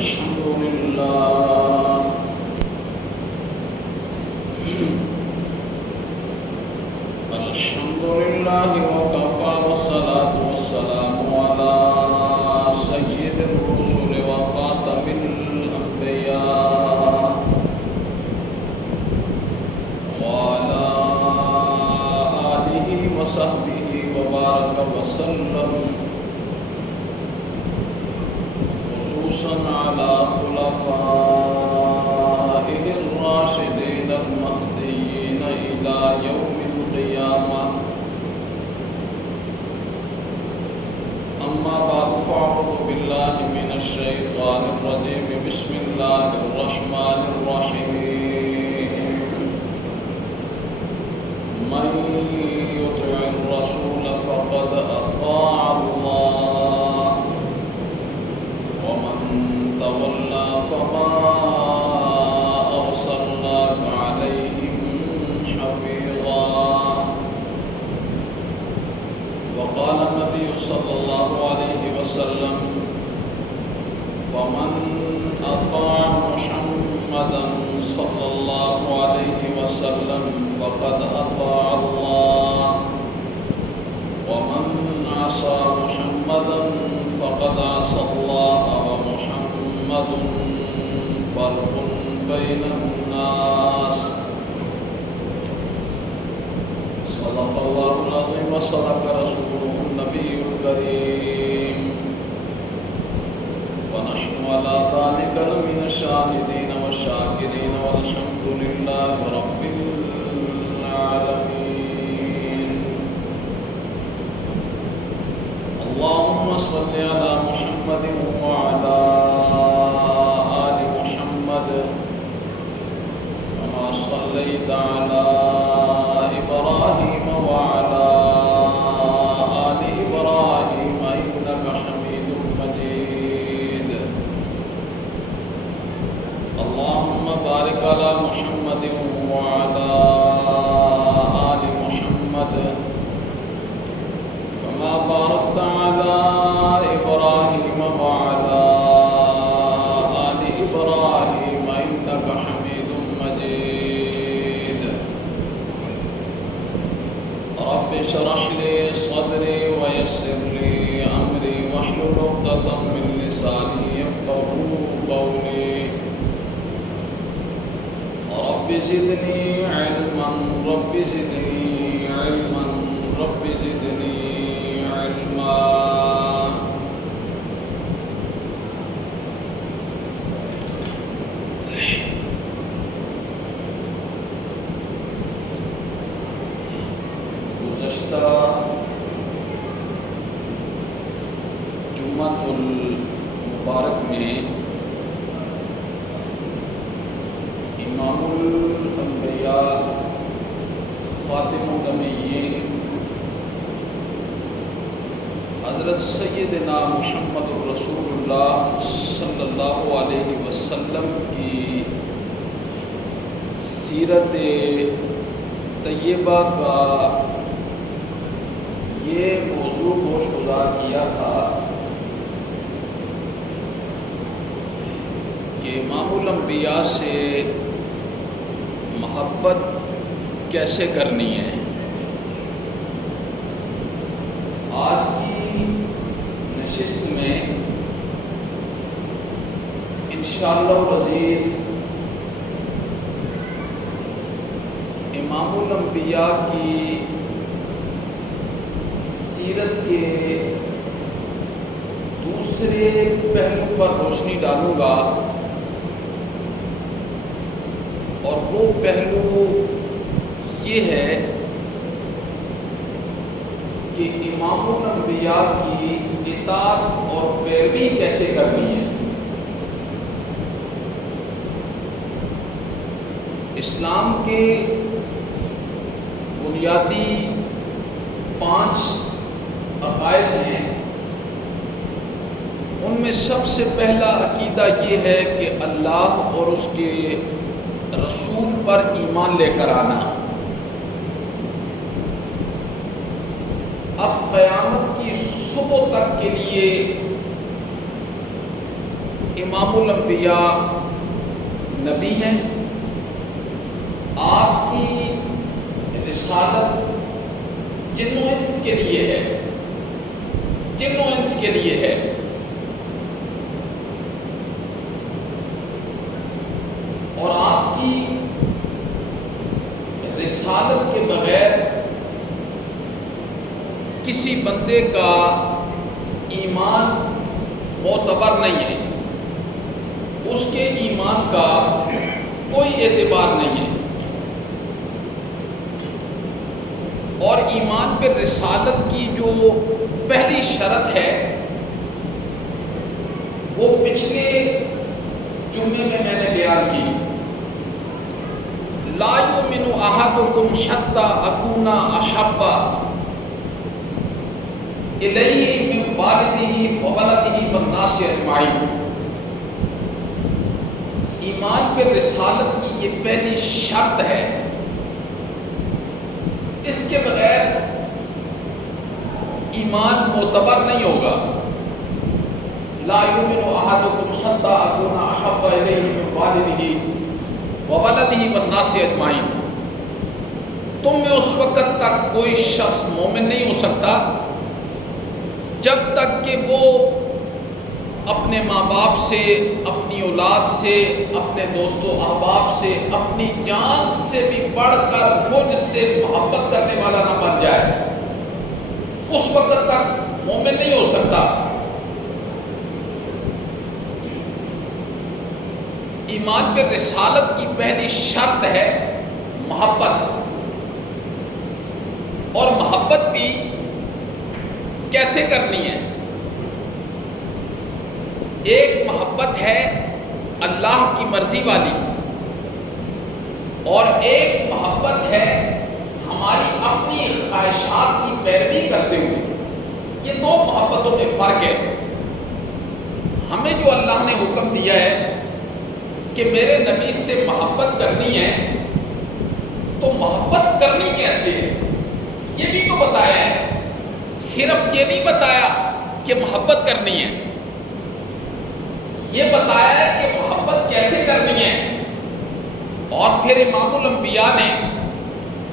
الحمد لله وكفى والصلاة والسلام على سيد الرسل وخاتم الأنبياء وعلى آله وصحبه وبارك وسلم، خصوصا على خلفائه الراشدين المهديين إلى يوم القيامة. أما بعد فأعوذ بالله من الشيطان الرجيم. بسم الله الرحمن الرحيم. من يطع الرسول فقد أطاع الله ومن تولى فما أرسلناك عليهم حفيظا. وقال النبي صلى الله عليه وسلم: فمن أطاع محمدا صلى الله عليه وسلم فقد أطاع الله ومن عصى محمدا فقد عصى الله ومحمد فرق بين الناس. صدق الله العظيم وصدق رسوله النبي الكريم، ونحن على ذلك لمن الشاهدين والشاكرين، والحمد لله رب العالمين. اللهم صل على محمد وعلى آل محمد كما صليت على إبراهيم وعلى آل إبراهيم إنك حميد مجيد. اللهم بارك على محمد وعلى آل محمد كما باركت على إبراهيم وعلى آل إبراهيم إنك حميد مجيد. رب اشرح لي صدري ويسر لي أمري واحلل عقدة من لساني يفقهوا قولي. رب زدني علما رب زدني علما رب زدني علما. گزشتہ جمعۃ المبارک میں امام الانبیاء خاتم النبیین حضرت سیدنا محمد الرسول اللہ صلی اللہ علیہ وسلم کی سیرت طیبہ کا یہ موضوع گوش گزار کیا تھا کہ امام الانبیاء سے محبت کیسے کرنی ہے. آج کی نشست میں انشاءاللہ العزیز امام الانبیاء کی سیرت کے دوسرے پہلو پر روشنی ڈالوں گا، اور وہ پہلو یہ ہے کہ امام الانبیاء کی اطاعت اور پیروی کیسے کرنی ہے. اسلام کے بنیادی 5 عقائد ہیں. ان میں سب سے پہلا عقیدہ یہ ہے کہ اللہ اور اس کے رسول پر ایمان لے کر آنا. اب قیامت کی صبح تک کے لیے امام الانبیاء نبی ہیں، آپ کی رسالت جن و انس کے لیے ہے، جن و انس کے لیے ہے۔ اور آپ کی رسالت کے بغیر کسی بندے کا ایمان معتبر نہیں ہے، اس کے ایمان کا کوئی اعتبار نہیں ہے۔ اور ایمان پہ رسالت کی جو پہلی شرط ہے وہ پچھلے جمعے میں نے بیان کی، لا یؤمن احدکم حتی اکون احب الیہ من والدہ وولدہ والناس اجمعین۔ ایمان پہ رسالت کی یہ پہلی شرط ہے، اس کے بغیر ایمان معتبر نہیں ہوگا۔ لا یؤمن احدکم حتی اکون احب الیہ من والدہ وولدہ والناس اجمعین۔ تم میں اس وقت تک کوئی شخص مومن نہیں ہو سکتا جب تک کہ وہ اپنے ماں باپ سے، اپنی اولاد سے، اپنے دوست و احباب سے، اپنی جان سے بھی بڑھ کر مجھ سے محبت کرنے والا نہ بن جائے، اس وقت تک مومن نہیں ہو سکتا۔ ایمان پہ رسالت کی پہلی شرط ہے محبت، اور محبت بھی کیسے کرنی ہے؟ ایک محبت ہے اللہ کی مرضی والی، اور ایک محبت ہے ہماری اپنی خواہشات کی پیروی کرتے ہوئے۔ یہ دو محبتوں میں فرق ہے۔ ہمیں جو اللہ نے حکم دیا ہے کہ میرے نبی سے محبت کرنی ہے، تو محبت کرنی کیسے ہے یہ بھی تو بتایا ہے۔ صرف یہ نہیں بتایا کہ محبت کرنی ہے، یہ بتایا ہے کہ محبت کیسے کرنی ہے۔ اور پھر امام الانبیاء نے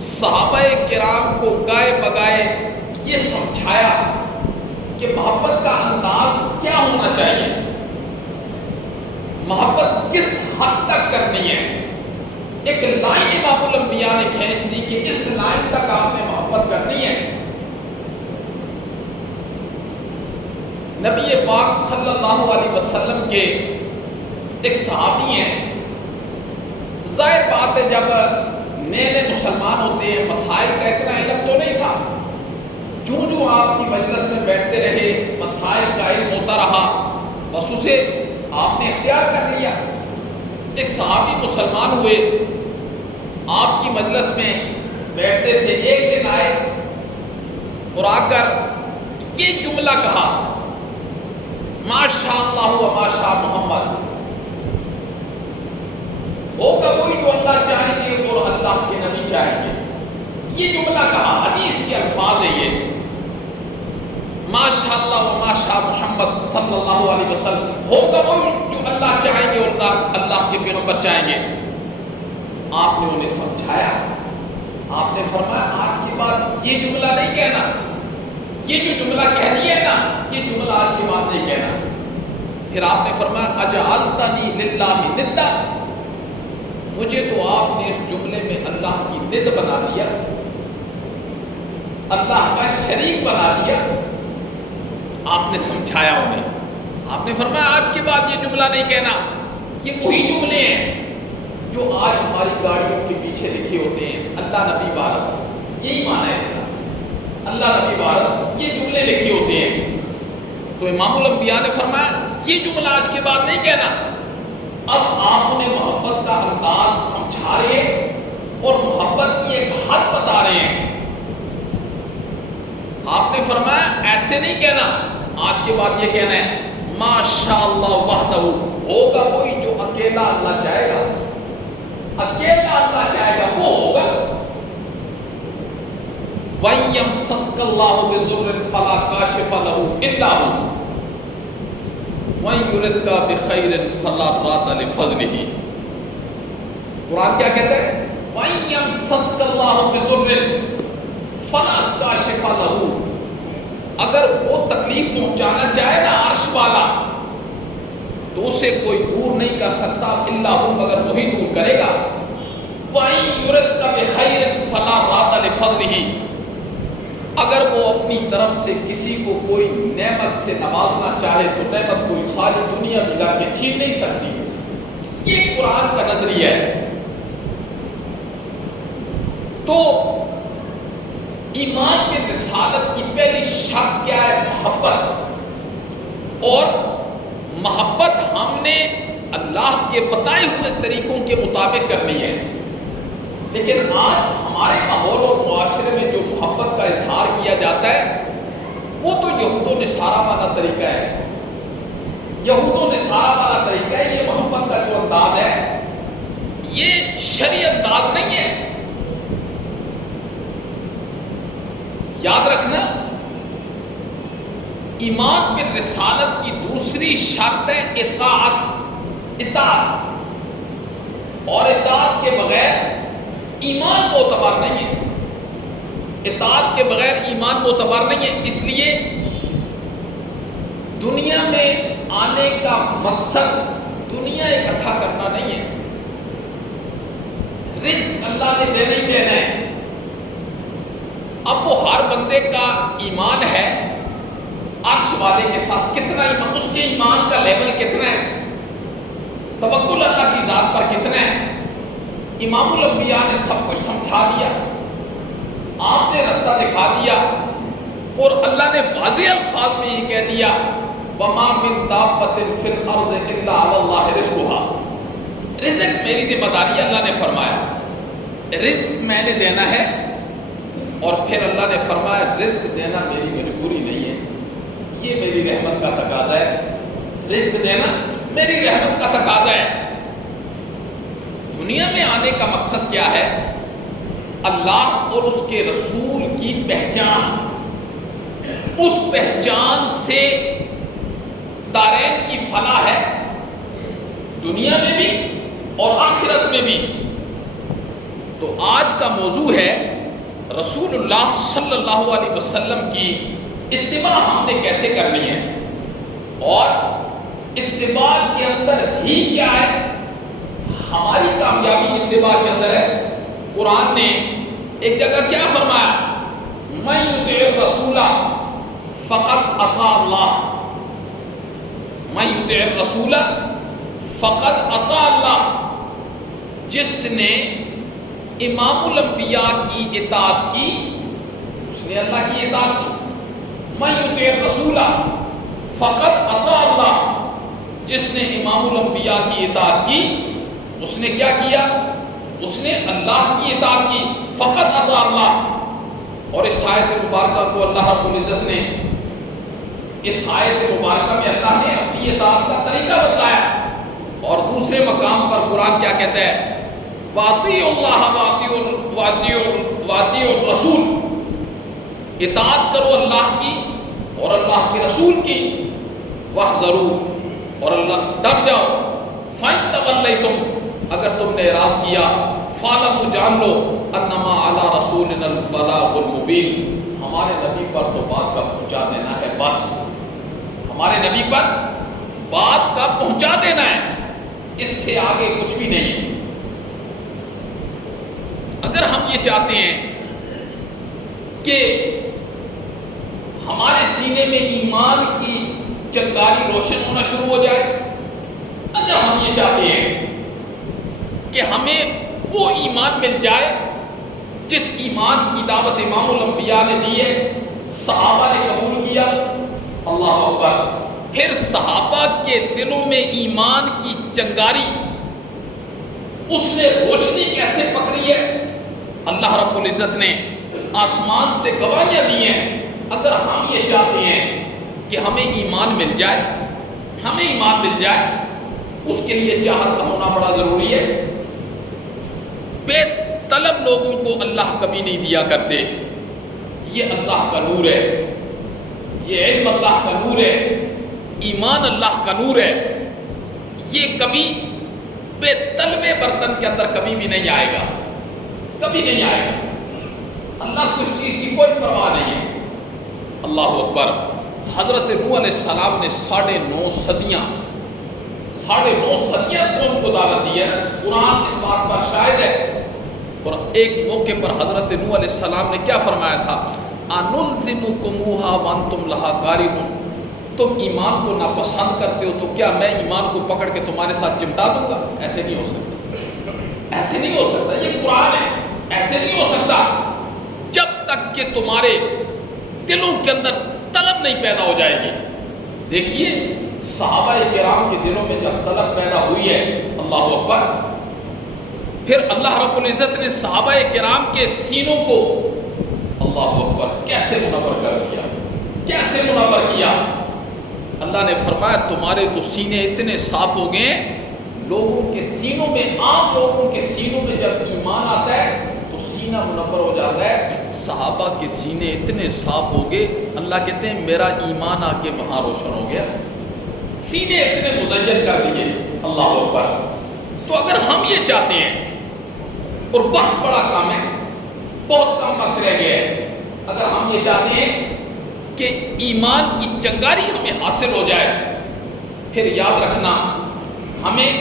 صحابہ کرام کو گائے بگائے یہ سمجھایا کہ محبت کا انداز کیا ہونا چاہیے، محبت کس حد تک کرنی ہے۔ ایک لائن امام الانبیاء نے کھینچ دی کہ اس لائن تک آپ نے محبت کرنی ہے۔ نبی پاک صلی اللہ علیہ وسلم کے ایک صحابی ہیں، ظاہر بات ہے جب نئے نئے مسلمان ہوتے ہیں مسائل کا اتنا علم تو نہیں تھا، جو آپ کی مجلس میں بیٹھتے رہے مسائل کا علم ہوتا رہا، بس اسے آپ نے اختیار کر لیا۔ ایک صحابی مسلمان ہوئے، آپ کی مجلس میں بیٹھتے تھے، ایک دن آئے اور آ کر یہ جملہ کہا، ماشاء اللہ و ماشاء محمد، ہوگا وہی جو اللہ چاہیں گے اور اللہ کے نبی چاہیں گے۔ یہ جملہ کہا، حدیث کے الفاظ ہے یہ، ماشاء اللہ و ماشاء محمد صلی اللہ علیہ وسلم، ہوگا وہی جو اللہ چاہیں گے اور اللہ کے پیغمبر چاہیں گے۔ آپ نے انہیں سمجھایا، آپ نے فرمایا آج کے بعد یہ جملہ نہیں کہنا، یہ جو جملہ کہہ دیا ہے نا یہ جملہ آج کے بعد نہیں کہنا۔ پھر آپ نے فرمایا اجعلتنی للہ ندا، مجھے تو آپ نے اس جملے میں اللہ کی ند بنا دیا، اللہ کا شریک بنا دیا۔ آپ نے سمجھایا انہیں، آپ نے فرمایا آج کے بعد یہ جملہ نہیں کہنا۔ یہ وہی جملے ہیں جو آج ہماری گاڑیوں کے پیچھے لکھے ہوتے ہیں، اللہ نبی وارث، یہی معنی ہے اس کا، اللہ نبی وارث، یہ جملے لکھے ہوتے ہیں۔ تو امام الانبیاء نے فرمایا یہ جملہ آج کے بعد نہیں کہنا۔ اب آپ انہیں محبت کا انداز سمجھا رہے ہیں اور محبت کی ایک حد بتا رہے ہیں۔ آپ نے فرمایا ایسے نہیں کہنا، آج کے بعد یہ کہنا ہے ماشاء اللہ وحدہ، ہوگا وہی جو اکیلا اللہ چاہے گا، اکیلا اللہ چاہے گا وہ ہوگا۔ وَإِن يَمْسَسْكَ اللَّهُ بِضُرٍّ فَلَا كَاشِفَ لَهُ إِلَّا هُوَ، وَإِن يُرِدْكَ بِخَيْرٍ فَلَا رَادَّ لِفَضْلِهِ۔ قرآن کیا کہتا ہے؟ وَإِن يَمْسَسْكَ اللَّهُ بِضُرٍّ فَلَا كَاشِفَ لَهُ۔ اگر وہ تکلیف پہنچانا چاہے نا عرش والا تو اسے کوئی دور نہیں کر سکتا الا ہو، مگر وہی دور کرے گا۔ وَإِن يُرِدْكَ بِخَيْرٍ فَلَا رَادَّ لِفَضْلِهِ۔ اگر وہ اپنی طرف سے کسی کو کوئی نعمت سے نوازنا چاہے تو نعمت کوئی ساری دنیا ملا کے چھین نہیں سکتی۔ یہ قرآن کا نظریہ ہے۔ تو ایمان میں رسالت کی پہلی شرط کیا ہے؟ محبت۔ اور محبت ہم نے اللہ کے بتائے ہوئے طریقوں کے مطابق کرنی ہے۔ لیکن آج ہمارے ماحول اور معاشرے میں جو محبت کا اظہار کیا جاتا ہے وہ تو یہود و نصارہ والا طریقہ ہے۔ یہود و نصارہ والا طریقہ ہے۔ یہ محبت کا جو انداز ہے یہ شرعی انداز نہیں ہے۔ یاد رکھنا، ایمان بالرسالت کی دوسری شرط ہے اطاعت، اور اطاعت کے بغیر ایمان معتبر نہیں ہے۔ اطاعت کے بغیر ایمان معتبر نہیں ہے۔ اس لیے دنیا میں آنے کا مقصد دنیا اکٹھا کرنا نہیں ہے۔ رزق اللہ نے دینا ہی دینا ہے۔ اب وہ ہر بندے کا ایمان ہے عرش والے کے ساتھ کتنا ایمان، اس کے ایمان کا لیول کتنا ہے، توکل اللہ کی ذات پر کتنا ہے۔ امام الانبیاء نے سب کچھ سمجھا دیا، آپ نے رستہ دکھا دیا، اور اللہ نے واضح الفاظ میں یہ کہہ دیا وَمَا مِن دَابَّةٍ فِي الْأَرْضِ إِلَّا عَلَى اللَّهِ رِزْقُهَا۔ رزق میری ذمہ داری ہے، اللہ نے فرمایا رزق میں نے دینا ہے، اور پھر اللہ نے فرمایا رزق دینا میری مجبوری نہیں ہے، یہ میری رحمت کا تقاضا ہے۔ رزق دینا میری رحمت کا تقاضا ہے۔ دنیا میں آنے کا مقصد کیا ہے؟ اللہ اور اس کے رسول کی پہچان، اس پہچان سے دارین کی فلاح ہے، دنیا میں بھی اور آخرت میں بھی۔ تو آج کا موضوع ہے رسول اللہ صلی اللہ علیہ وسلم کی اتباع ہم نے کیسے کرنی ہے، اور اتباع کے اندر ہی کیا ہے ہماری کامیابی۔ اتباع کے اندر ہے، قرآن نے ایک جگہ کیا فرمایا؟ مَن یُطِعِ الرَّسُولَ فَقَدْ أَطَاعَ اللَّهَ۔ مَن یُطِعِ الرَّسُولَ فَقَدْ أَطَاعَ اللَّهَ۔ جس نے امام الانبیاء کی اطاعت کی اس نے اللہ کی اطاعت کی۔ مَن یُطِعِ الرَّسُولَ فَقَدْ أَطَاعَ اللَّهَ۔ جس نے امام الانبیاء کی اطاعت کی اس نے کیا کیا؟ اس نے اللہ کی اطاعت کی۔ فقط اطاع اللہ۔ اور اس آیت مبارکہ کو اللہ رب العزت نے، اس آیت مبارکہ میں اللہ نے اپنی اطاعت کا طریقہ بتلایا، اور دوسرے مقام پر قرآن کیا کہتا ہے؟ وَأَطِيعُوا اللَّهَ وَأَطِيعُوا الرَّسُولَ۔ اطاعت کرو اللہ کی اور اللہ کے رسول کی۔ وَاحْذَرُوا، اور اللہ ڈر جاؤ۔ فَإِن تَوَلَّيْتُمْ، اگر تم نے اعراض کیا، فَاعْلَمُوا، جان لو، أَنَّمَا عَلَىٰ رَسُولِنَا الْبَلَاغُ الْمُبِينُ، ہمارے نبی پر تو بات کا پہنچا دینا ہے، بس ہمارے نبی پر بات کا پہنچا دینا ہے، اس سے آگے کچھ بھی نہیں ہے۔ اگر ہم یہ چاہتے ہیں کہ ہمارے سینے میں ایمان کی چنگاری روشن ہونا شروع ہو جائے، اگر ہم یہ چاہتے ہیں کہ ہمیں وہ ایمان مل جائے جس ایمان کی دعوت امام الانبیاء نے دی ہے، صحابہ نے قبول کیا، اللہ اکبر، پھر صحابہ کے دلوں میں ایمان کی چنگاری، اس نے روشنی کیسے پکڑی ہے؟ اللہ رب العزت نے آسمان سے گواہیاں دی ہیں۔ اگر ہم یہ چاہتے ہیں کہ ہمیں ایمان مل جائے، ہمیں ایمان مل جائے، اس کے لیے چاہت کا ہونا بڑا ضروری ہے۔ بے طلب لوگوں کو اللہ کبھی نہیں دیا کرتے، یہ اللہ کا نور ہے، یہ علم اللہ کا نور ہے، ایمان اللہ کا نور ہے، یہ کبھی بے تلوے برتن کے اندر کبھی بھی نہیں آئے گا، کبھی نہیں آئے گا۔ اللہ کو اس چیز کی کوئی پرواہ نہیں ہے۔ اللہ اکبر۔ حضرت نوح علیہ السلام نے 9.5 صدیاں قوم کو دعوت دی ہے نا، قرآن اس بات پر شاہد ہے۔ اور ایک موقع پر حضرت نوح علیہ السلام نے کیا فرمایا تھا؟ أَنُلْزِمُكُمُوهَا وَأَنْتُمْ لَهَا كَارِهُونَ، تم ایمان کو ناپسند کرتے ہو تو کیا میں ایمان کو پکڑ کے تمہارے ساتھ چمٹا دوں گا؟ ایسے نہیں ہو سکتا، ایسے نہیں ہو سکتا، یہ قرآن ہے، ایسے نہیں ہو سکتا۔ جب تک کہ تمہارے دلوں کے اندر طلب نہیں پیدا ہو جائے گی۔ دیکھیے صحابہ کرام کے دلوں میں جب طلب پیدا ہوئی ہے، اللہ اکبر، پھر اللہ رب العزت نے صحابہ کرام کے سینوں کو اللہ اکبر کیسے منور کر دیا، کیسے منور کیا۔ اللہ نے فرمایا تمہارے تو سینے اتنے صاف ہو گئے، لوگوں کے سینوں میں، عام لوگوں کے سینوں میں جب ایمان آتا ہے تو سینہ منور ہو جاتا ہے۔ صحابہ کے سینے اتنے صاف ہو گئے، اللہ کہتے ہیں میرا ایمان آ کے وہاں روشن ہو گیا، سینے اتنے مزین کر دیے۔ اللہ اکبر۔ تو اگر ہم یہ چاہتے ہیں، اور وقت بڑا کم ہے، بہت کم وقت رہ گیا ہے، اگر ہم یہ چاہتے ہیں کہ ایمان کی چنگاری ہمیں حاصل ہو جائے، پھر یاد رکھنا ہمیں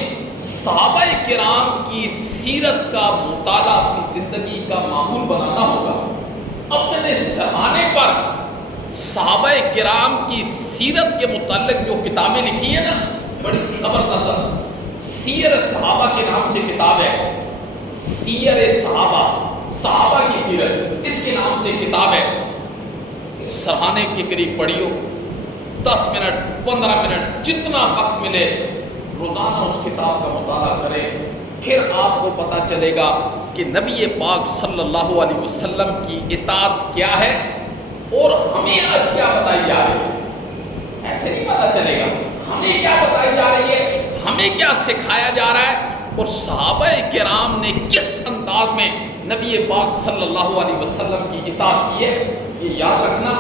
صحابہ کرام کی سیرت کا مطالعہ اپنی زندگی کا معمول بنانا ہوگا۔ اپنے زمانے پر صحابہ کرام کی سیرت کے متعلق جو کتابیں لکھی ہیں نا، بڑی زبردست، سیر صحابہ کے نام سے کتاب ہے، سیر صحابہ، صحابہ کی سیرت، اس کے نام سے کتاب ہے۔ سرحانے کے قریب پڑھیو، 10 منٹ 15 منٹ جتنا وقت ملے روزانہ اس کتاب کا مطالعہ کریں، پھر آپ کو پتہ چلے گا کہ نبی پاک صلی اللہ علیہ وسلم کی اطاعت کیا ہے اور ہمیں آج کیا بتائی جا رہی ہے۔ ایسے نہیں پتہ چلے گا ہمیں کیا بتائی جا رہی ہے، ہمیں کیا سکھایا جا رہا ہے، اور صحابہ کرام نے کس انداز میں نبی پاک صلی اللہ علیہ وسلم کی اطاعت کی ہے۔ یہ یاد رکھنا،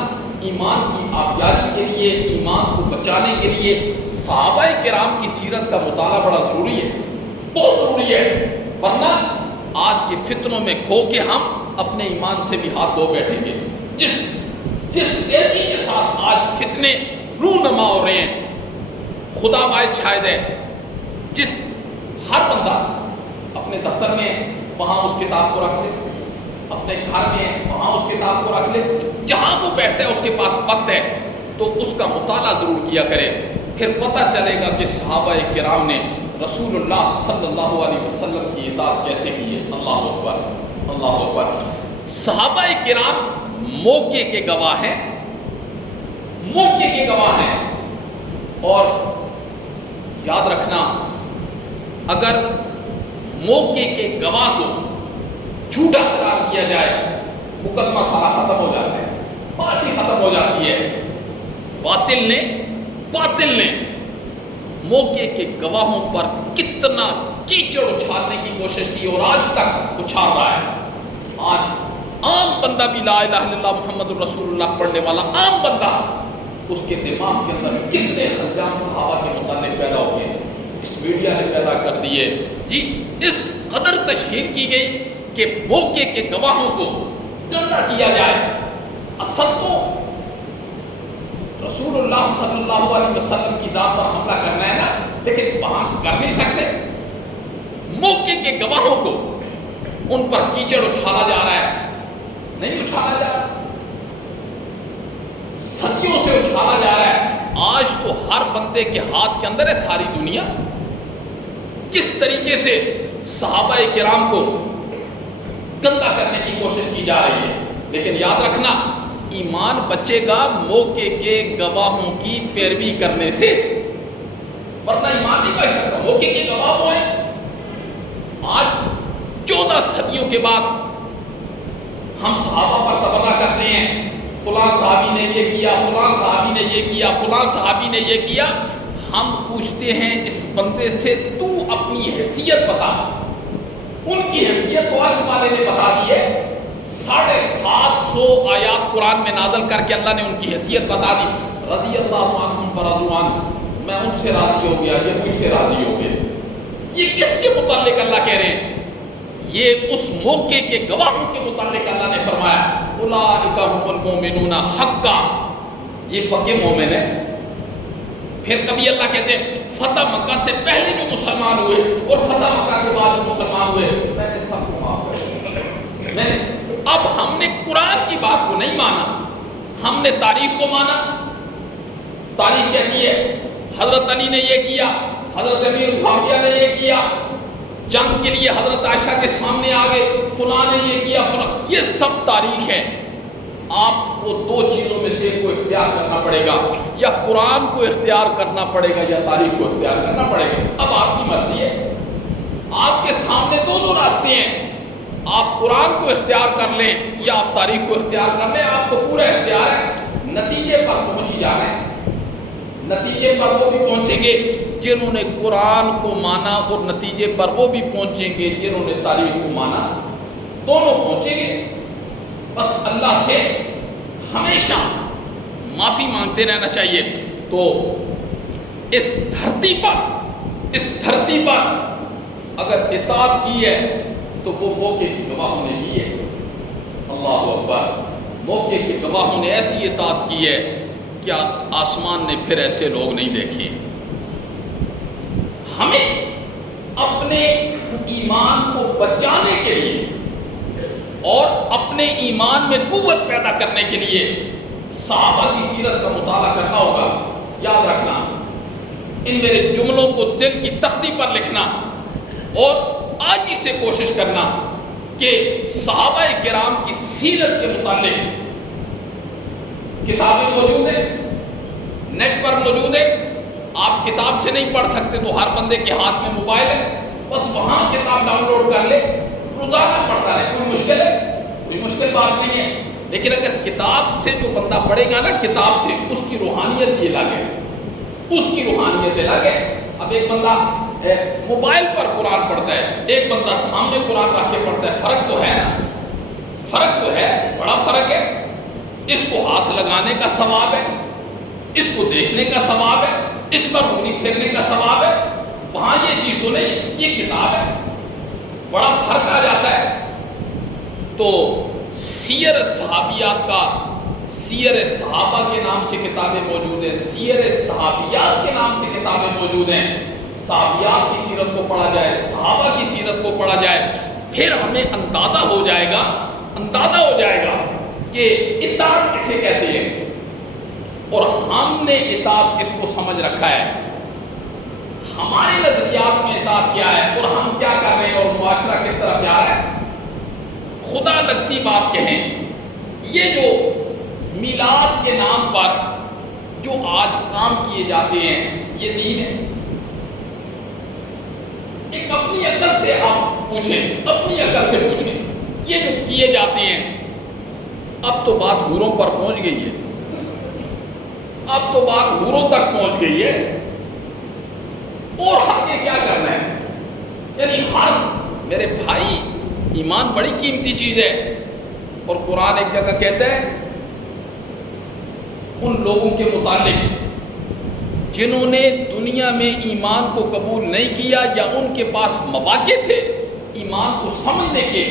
ایمان کی آبیاری کے لیے، ایمان کو بچانے کے لیے صحابہ کرام کی سیرت کا مطالعہ بڑا ضروری ہے، بہت ضروری ہے، ورنہ آج کے فتنوں میں کھو کے ہم اپنے ایمان سے بھی ہاتھ دھو بیٹھیں گے۔ جس تیزی کے ساتھ آج فتنے رونما ہو رہے ہیں، خدا باعث شاہد ہے، جس ہر بندہ اپنے دفتر میں وہاں اس کتاب کو رکھ لے، اپنے گھر میں وہاں اس کتاب کو رکھ لے، جہاں وہ بیٹھتا ہے اس کے پاس وقت ہے تو اس کا مطالعہ ضرور کیا کرے، پھر پتہ چلے گا کہ صحابہ کرام نے رسول اللہ صلی اللہ علیہ وسلم کی اطاعت کیسے کی ہے۔ اللہ اکبر، اللہ اکبر۔ صحابہ کرام موقع کے گواہ ہیں، موقع کے گواہ ہیں، اور یاد رکھنا اگر موقع کے گواہ کو جھوٹا قرار دیا جائے، مقدمہ سارا ختم ہو جاتا ہے، بات ہی ختم ہو جاتی ہے۔ باطل نے موقع کے گواہوں پر کتنا کیچڑ اچھالنے کی کوشش کی اور آج تک اچھال رہا ہے۔ آج عام بندہ بھی لا الہ الا اللہ محمد الرسول اللہ پڑھنے والا عام بندہ، اس کے دماغ کے اندر کتنے خلجان صحابہ کے متعلق پیدا ہو گئے، اس میڈیا نے پیدا کر دیے جی، اس قدر تشہیر کی گئی کہ موقع کے گواہوں کو گندا کیا جائے۔ اصل تو رسول اللہ صلی اللہ علیہ وسلم کی ذات پر حملہ کرنا ہے نا، لیکن وہاں کر نہیں سکتے۔ موقع کے گواہوں کو ان پر کیچڑ اچھالا جا رہا ہے، نہیں اچھالا جا رہا، صدیوں سے اچھالا جا رہا ہے۔ آج تو ہر بندے کے ہاتھ کے اندر ہے ساری دنیا، کس طریقے سے صحابہ کرام کو گندا کرنے کی کوشش کی جا رہی ہے۔ لیکن یاد رکھنا، ایمان بچے گا موقع کے گواہوں کی پیروی کرنے سے، ورنہ ایمان نہیں بچ سکتا۔ موقع کے گواہ ہوئے آج 14 صدیوں کے بعد ہم صحابہ پر تبرہ کرتے ہیں، فلاں صحابی نے یہ کیا، فلاں صحابی نے یہ کیا، فلاں صحابی نے یہ کیا۔ ہم پوچھتے ہیں اس بندے سے تو اپنی حیثیت بتا، ان کی حیثیت تو عرش والے نے بتا دی ہے، 750 آیات قرآن میں نازل کر کے اللہ نے ان کی حیثیت بتا دی۔ رضی اللہ عنہم فرضوان، میں ان سے راضی ہو گیا، یہ مجھ سے راضی ہو گئے. یہ کس کے متعلق اللہ کہہ رہے ہیں؟ یہ اس موقع کے گواہوں کے متعلق اللہ نے فرمایا اولئک هم المؤمنون حقا، یہ پکے مومن ہیں. پھر کبھی اللہ کہتے ہیں فتح مکہ سے پہلے جو مسلمان ہوئے اور فتح مکہ کے بعد مسلمان ہوئے میں نے سب کو معاف کر دیا. اب ہم نے قرآن کی بات کو نہیں مانا، ہم نے تاریخ کو مانا. تاریخ کہتی ہے حضرت علی نے یہ کیا، حضرت امیر معاویہ نے یہ کیا، جنگ کے لیے حضرت عائشہ کے سامنے آ گئے، فلاں نے یہ کیا، فلاں. یہ سب تاریخ ہے. آپ کو دو چیزوں میں سے کو اختیار کرنا پڑے گا، یا قرآن کو اختیار کرنا پڑے گا یا تاریخ کو اختیار کرنا پڑے گا. اب آپ کی مرضی ہے، آپ کے سامنے دونوں راستے ہیں. آپ قرآن کو اختیار کر لیں یا آپ تاریخ کو اختیار کر لیں، آپ کو پورا اختیار ہے. نتیجے پر پہنچ ہی جانا ہے. نتیجے پر وہ بھی پہنچیں گے جنہوں نے قرآن کو مانا، اور نتیجے پر وہ بھی پہنچیں گے جنہوں نے تاریخ کو مانا. دونوں پہنچیں گے. بس اللہ سے ہمیشہ معافی مانگتے رہنا چاہیے. تو اس دھرتی پر اگر اطاعت کی ہے تو وہ موقع کے گواہوں نے کی ہے. اللہ اکبر. موقع کے گواہوں نے ایسی اطاعت کی ہے کہ آسمان نے پھر ایسے لوگ نہیں دیکھے. ہمیں اپنے ایمان کو بچانے کے لیے اور اپنے ایمان میں قوت پیدا کرنے کے لیے صحابہ کی سیرت کا مطالعہ کرنا ہوگا. یاد رکھنا، ان میرے جملوں کو دل کی تختی پر لکھنا اور آج ہی سے کوشش کرنا کہ صحابہ کرام کی سیرت کے متعلق کتابیں موجود ہیں، نیٹ پر موجود ہے. آپ کتاب سے نہیں پڑھ سکتے تو ہر بندے کے ہاتھ میں موبائل ہے، بس وہاں کتاب ڈاؤن لوڈ کر لے، روزانہ پڑھتا رہے. کوئی مشکل ہے؟ کوئی مشکل بات نہیں ہے. لیکن اگر کتاب سے جو بندہ پڑھے گا نا، کتاب سے، اس کی روحانیت یہ الگ ہے، اس کی روحانیت الگ ہے. اب ایک بندہ موبائل پر قرآن پڑھتا ہے، ایک بندہ سامنے قرآن رکھ کے پڑھتا ہے. فرق تو ہے نا، فرق تو ہے، بڑا فرق ہے. اس کو ہاتھ لگانے کا ثواب ہے، اس کو دیکھنے کا ثواب ہے، اس پر انگلی پھیرنے کا ثواب ہے. وہاں یہ چیز تو نہیں ہے، یہ کتاب ہے. بڑا فرق آ جاتا ہے. تو سیر صحابیات کا، سیر صحابہ کے نام سے کتابیں موجود ہیں، سیر صحابیات کے نام سے کتابیں موجود ہیں. صحابیات کی سیرت کو پڑھا جائے، صحابہ کی سیرت کو پڑھا جائے، پھر ہمیں اندازہ ہو جائے گا کہ اطاعت کسے کہتے ہیں اور ہم نے اطاعت کس کو سمجھ رکھا ہے. ہمارے نظریات میں اطاعت کیا ہے اور ہم کیا کر رہے ہیں اور معاشرہ کس طرف جا رہا ہے. خدا لگتی بات کہیں، یہ جو میلاد کے نام پر جو آج کام کیے جاتے ہیں یہ دین ہے؟ ایک اپنی عقل سے آپ پوچھیں، اپنی عقل سے پوچھیں، یہ جو کیے جاتے ہیں. اب تو بات حوروں پر پہنچ گئی ہے، اب تو بات حوروں تک پہنچ گئی ہے. اور ہم نے کیا کرنا ہے؟ یعنی میرے بھائی، ایمان بڑی قیمتی چیز ہے. اور قرآن ایک جگہ کہتا ہے ان لوگوں کے متعلق جنہوں نے دنیا میں ایمان کو قبول نہیں کیا یا ان کے پاس مواقع تھے ایمان کو سمجھنے کے،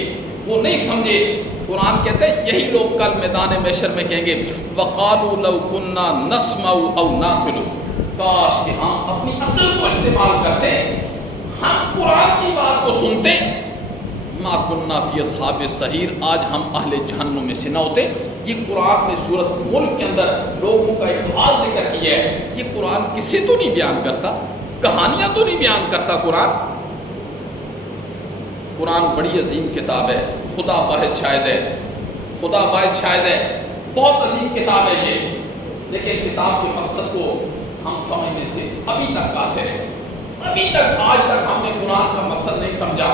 وہ نہیں سمجھے. قرآن کہتا ہے یہی لوگ کل میدان محشر میں کہیں گے وَقَالُوا لَوْ كُنَّا نَسْمَعُ أَوْ نَعْقِلُ، کاش کہ ہم اپنی عقل کو استعمال کرتے، ہم قرآن کی بات کو سنتے. مَا كُنَّا فِي أَصْحَابِ السَّعِيرِ، آج ہم اہل جہنم میں سے نہ ہوتے. یہ قرآن نے سورۃ ملک کے اندر لوگوں کا ایک حال ذکر کیا ہے. یہ قرآن کسی تو نہیں بیان کرتا، کہانیاں تو نہیں بیان کرتا. قرآن بڑی عظیم کتاب ہے. خدا واحد شاہد ہے، خدا واحد شاہد ہے، بہت عظیم کتاب ہے یہ. لیکن کتاب کے مقصد کو ہم سمجھنے سے ابھی تک قاصر ہیں. ابھی تک آج تک ہم نے قرآن کا مقصد نہیں سمجھا.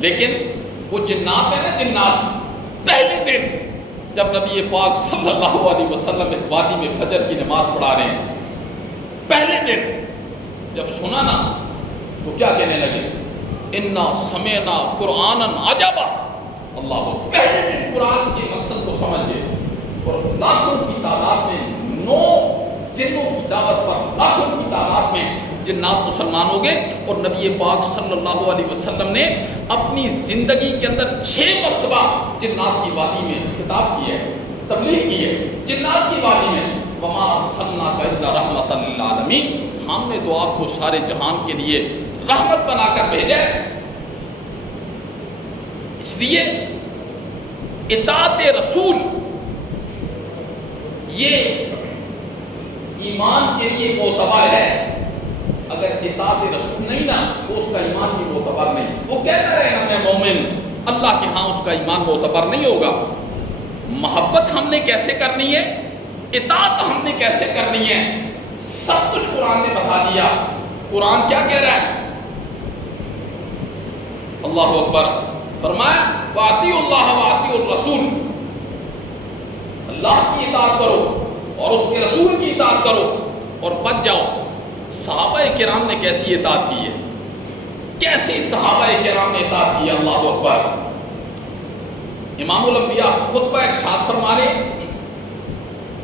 لیکن وہ جنات ہیں نا، جنات، پہلے دن جب نبی پاک صلی اللہ علیہ وسلم ایک وادی میں فجر کی نماز پڑھا رہے ہیں، پہلے دن جب سنا نا تو کیا کہنے لگے؟ انا سمعنا قرآنا عجبا. اللہ، پہلے دن قرآن کے مقصد کو سمجھ گئے. اور لاکھوں کی تعداد میں 9 جنوں کی دعوت پر لاکھوں کی تعداد میں جنات مسلمان ہو گئے، اور نبی پاک صلی اللہ علیہ وسلم نے اپنی زندگی کے اندر 6 مرتبہ جنات کی وادی میں خطاب کیا ہے، تبلیغ کی ہے جنات کی وادی میں۔ وما ارسلناک الا رحمۃ للعالمین، ہم نے تو آپ کو سارے جہان کے لیے رحمت بنا کر بھیجا ہے۔ اس لیے اطاعت رسول یہ ایمان کے لیے معتبر ہے۔ اگر اطاعت رسول نہیں نا تو اس کا ایمان بھی معتبر نہیں۔ وہ کہتا رہے نا میں مومن، اللہ کے ہاں اس کا ایمان معتبر نہیں ہوگا۔ محبت ہم نے کیسے کرنی ہے، اطاعت ہم نے کیسے کرنی ہے، سب کچھ قرآن نے بتا دیا۔ قرآن کیا کہہ رہا ہے؟ اللہ اکبر، فرمایا وَأَطِيعُوا اللَّهَ وَأَطِيعُوا الرَّسُولَ، اللہ کی اطاعت کرو اور اس کے رسول کی اطاعت کرو اور بچ جاؤ۔ صحابہ کرام نے کیسی اطاعت کی ہے، کیسی صحابہ کرام نے اطاعت کی ہے، اللہ اکبر۔ امام الانبیاء خطبہ ارشاد فرما رہے،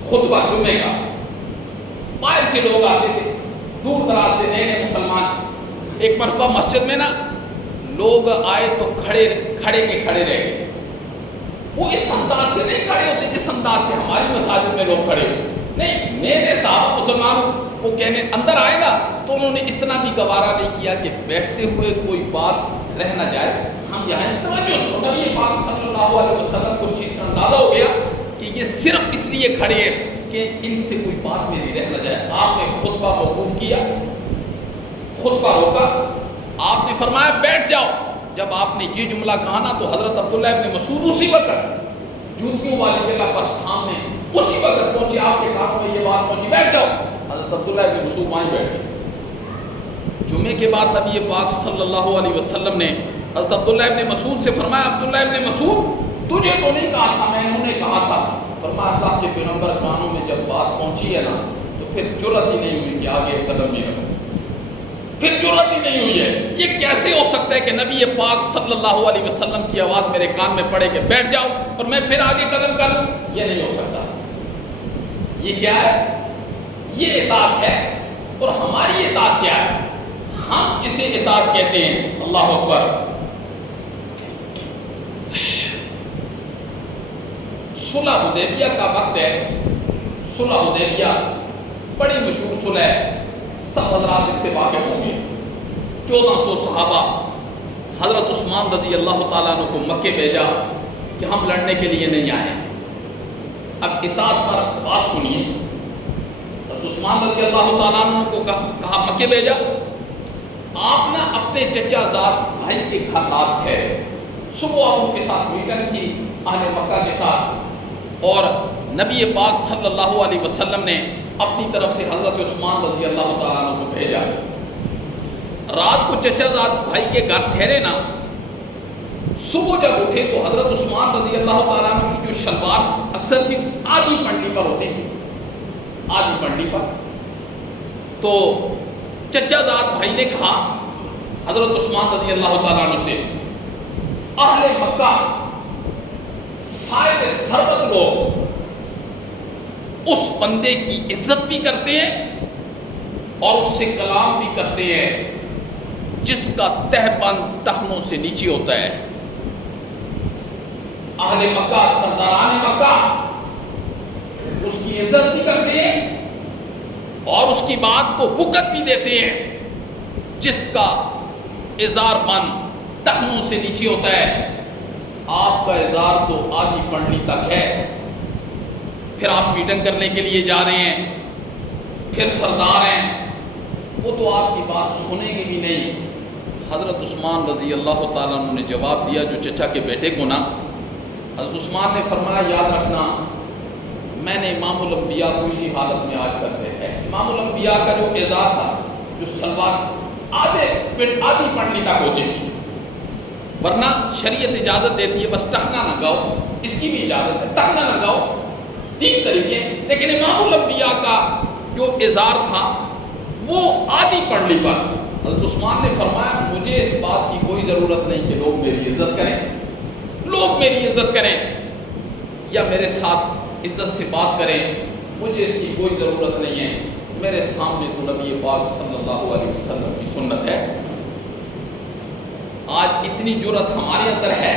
خطبہ جمعے کا، باہر سے لوگ آتے تھے، دور دراز سے نئے نئے مسلمان۔ ایک مرتبہ مسجد میں نا لوگ آئے تو کھڑے کے کھڑے رہ گئے۔ وہ اس انداز سے نہیں کھڑے ہوتے جس انداز سے ہماری مساجد میں لوگ کھڑے ہوتے، نہیں، نئے نئے صحابہ مسلمان وہ کہنے اندر آئے نا تو انہوں نے اتنا بھی گوارا نہیں کیا کہ بیٹھتے ہوئے کوئی بات رہ نہ جائے، ہم یہاں توجہ سے۔ نبی پاک صلی اللہ علیہ وسلم کو اس چیز کا اندازہ ہو گیا کہ یہ صرف اس لیے کھڑے ہیں کہ ان سے کوئی بات میری رہ نہ جائے۔ آپ نے خطبہ موقوف کیا، خطبہ روکا، آپ نے فرمایا بیٹھ جاؤ۔ جب آپ نے یہ جملہ کہا نا تو حضرت عبداللہ ابن مسعود اسی وقت جوتیوں والی جگہ پر سامنے اسی وقت پہنچے، آپ کے کانوں میں یہ بات پہنچی بیٹھ جاؤ۔ حضرت عبداللہ ابن مسعود وہیں بیٹھ گئے۔ جمعے کے بعد نبی پاک صلی اللہ علیہ وسلم نے حضرت عبداللہ ابن مسعود سے فرمایا عبداللہ ابن مسعود تجھے تو نہیں کہا تھا، میں انہوں نے کہا تھا۔ فرمایا اللہ کے پیغمبر کانوں میں جب بات پہنچی ہے نا تو پھر جرأت ہی نہیں ہوئی کہ آگے قدم بھی رکھو، پھر جرأت ہی نہیں ہوئی ہے۔ یہ کیسے ہو سکتا ہے کہ نبی پاک صلی اللہ علیہ وسلم کی آواز میرے کان میں پڑے کہ بیٹھ جاؤ اور میں پھر آگے قدم کر لوں؟ یہ نہیں ہو سکتا۔ یہ کیا ہے؟ یہ اطاعت ہے۔ اور ہماری اطاعت کیا ہے؟ ہم کسے اطاعت کہتے ہیں؟ اللہ اکبر۔ صلح حدیبیہ کا وقت ہے۔ صلح حدیبیہ بڑی مشہور صلح ہے، سب حضرات اس سے واقف ہوں گے۔ 1400 صحابہ حضرت عثمان رضی اللہ تعالیٰ عنہ کو مکے بھیجا کہ ہم لڑنے کے لیے نہیں آئے۔ اب اطاعت پر بات سنیے، حضرت عثمان رضی اللہ تعالیٰ عنہ کو کہا مکے بھیجا، آپ نا اپنے چچا زاد بھائی کے گھر رات ٹھہرے۔ صبح آپ ان کے ساتھ میٹنگ تھی اہل مکہ کے ساتھ، اور نبی پاک صلی اللہ علیہ وسلم نے اپنی طرف سے حضرت عثمان رضی اللہ تعالیٰ عنہ کو بھیجا۔ رات کو چچا زاد بھائی کے گھر ٹھہرے نا، صبح جب اٹھے تو حضرت عثمان رضی اللہ تعالیٰ عنہ کی جو شلوار اکثر تھی آدھی پنڈلی پر ہوتی تھی، آدھی پنڈلی پر، تو چچا زاد بھائی نے کہا حضرت عثمان رضی اللہ تعالیٰ عنہ سے، اہل مکہ صاحب سربت لوگ اس بندے کی عزت بھی کرتے ہیں اور اس سے کلام بھی کرتے ہیں جس کا تہبند ٹخنوں سے نیچے ہوتا ہے۔ اہل مکہ، سرداران مکہ اس کی عزت بھی کرتے ہیں اور اس کی بات کو وقت بھی دیتے ہیں جس کا ازار بند ٹخنوں سے نیچے ہوتا ہے۔ آپ کا ازار تو آدھی پنڈلی تک ہے، پھر آپ میٹنگ کرنے کے لیے جا رہے ہیں، پھر سردار ہیں، وہ تو آپ کی بات سنیں گے بھی نہیں۔ حضرت عثمان رضی اللہ تعالیٰ عنہ نے جواب دیا جو چچا کے بیٹے کو نا، حضرت عثمان نے فرمایا یاد رکھنا میں نے امام الانبیاء کو اسی حالت میں آج تک دیکھا ہے۔ امام الانبیاء کا جو ازار تھا، جو سلوار آدھی پنڈلی تک ہوتی تھی، ورنہ شریعت اجازت دیتی ہے بس ٹخنا نہ گاؤ، اس کی بھی اجازت ہے ٹخنا نہ گاؤ، 3 طریقے، لیکن امام الانبیاء کا جو ازار تھا وہ آدھی پنڈلی پر۔ حضرت عثمان نے فرمایا مجھے اس بات کی کوئی ضرورت نہیں کہ لوگ میری عزت کریں، لوگ میری عزت کریں یا میرے ساتھ عزت سے بات کریں، مجھے اس کی کوئی ضرورت نہیں ہے، میرے سامنے تو نبی پاک صلی اللہ علیہ وسلم کی سنت ہے۔ آج اتنی جرأت ہمارے اندر ہے،